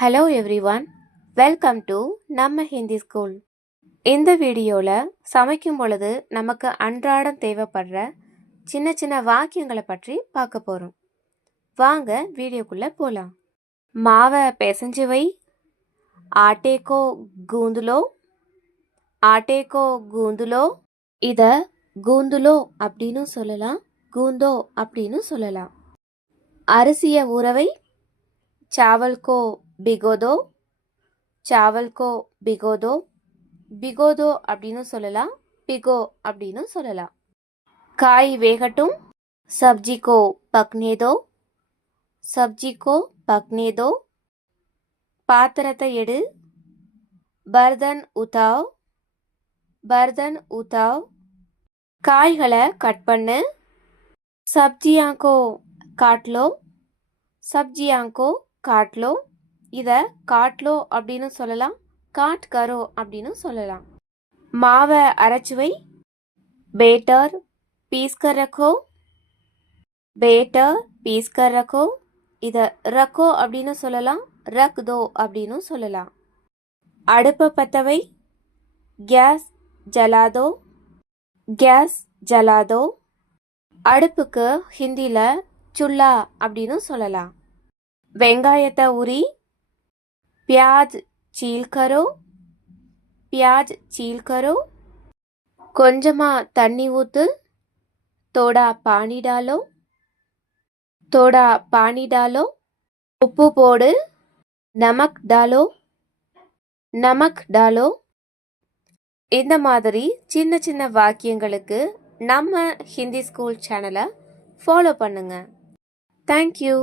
Hello everyone, welcome to நம்ம Hindi school. இந்த வீடியோவில் சமைக்கும் பொழுது நமக்கு அன்றாடம் தேவைப்படுற சின்ன சின்ன வாக்கியங்களை பற்றி பார்க்க போகிறோம். வாங்க வீடியோக்குள்ளே போகலாம். மாவை பிசைஞ்சு வை, ஆட்டேக்கோ கூந்துலோ, ஆட்டேக்கோ கூந்துலோ. இதை கூந்துலோ அப்படின்னு சொல்லலாம், கூந்தோ அப்படின்னு சொல்லலாம். அரிசியை ஊறவை, चावल को भिगो दो, चावल को भिगो दो. भिगो दो அப்படின்னு சொல்லலாம், பிகோ அப்படின்னு சொல்லலாம். காய் வேகட்டும், सब्जी को पकने दो, सब्जी को पकने दो. பாத்திரத்தை எடு, बर्तन उठाओ, बर्तन उठाओ. காய்களை கட் பண்ணு, सब्जियां को काट लो, सब्जियां को காட்லோ. இதை காட்லோ அப்படின்னு சொல்லலாம், காட் கரோ அப்படின்னு சொல்லலாம். மாவை அரைச்சு வை, பேட்டர் பீஸ் கர் ரக்கோ, பேட்டர் பீஸ் கர் ரக்கோ. இதை ரக்கோ அப்படின்னு சொல்லலாம், ரக் தோ அப்படின்னு சொல்லலாம். அடுப்பை பற்ற வை, கேஸ் ஜலாதோ, கேஸ் ஜலாதோ. அடுப்புக்கு ஹிந்தியில் சுல்லா அப்படின்னு சொல்லலாம். வெங்காயத்தை உரி, प्याज चील करो, प्याज चील करो. கொஞ்சமா தண்ணி ஊத்து, थोड़ा पानी डालो, थोड़ा पानी डालो. உப்பு போடு, नमक डालो, नमक डालो. இந்த மாதிரி சின்ன சின்ன வாக்கியங்களுக்கு நம்ம ஹிந்தி ஸ்கூல் சேனலை ஃபாலோ பண்ணுங்க. தேங்க்யூ.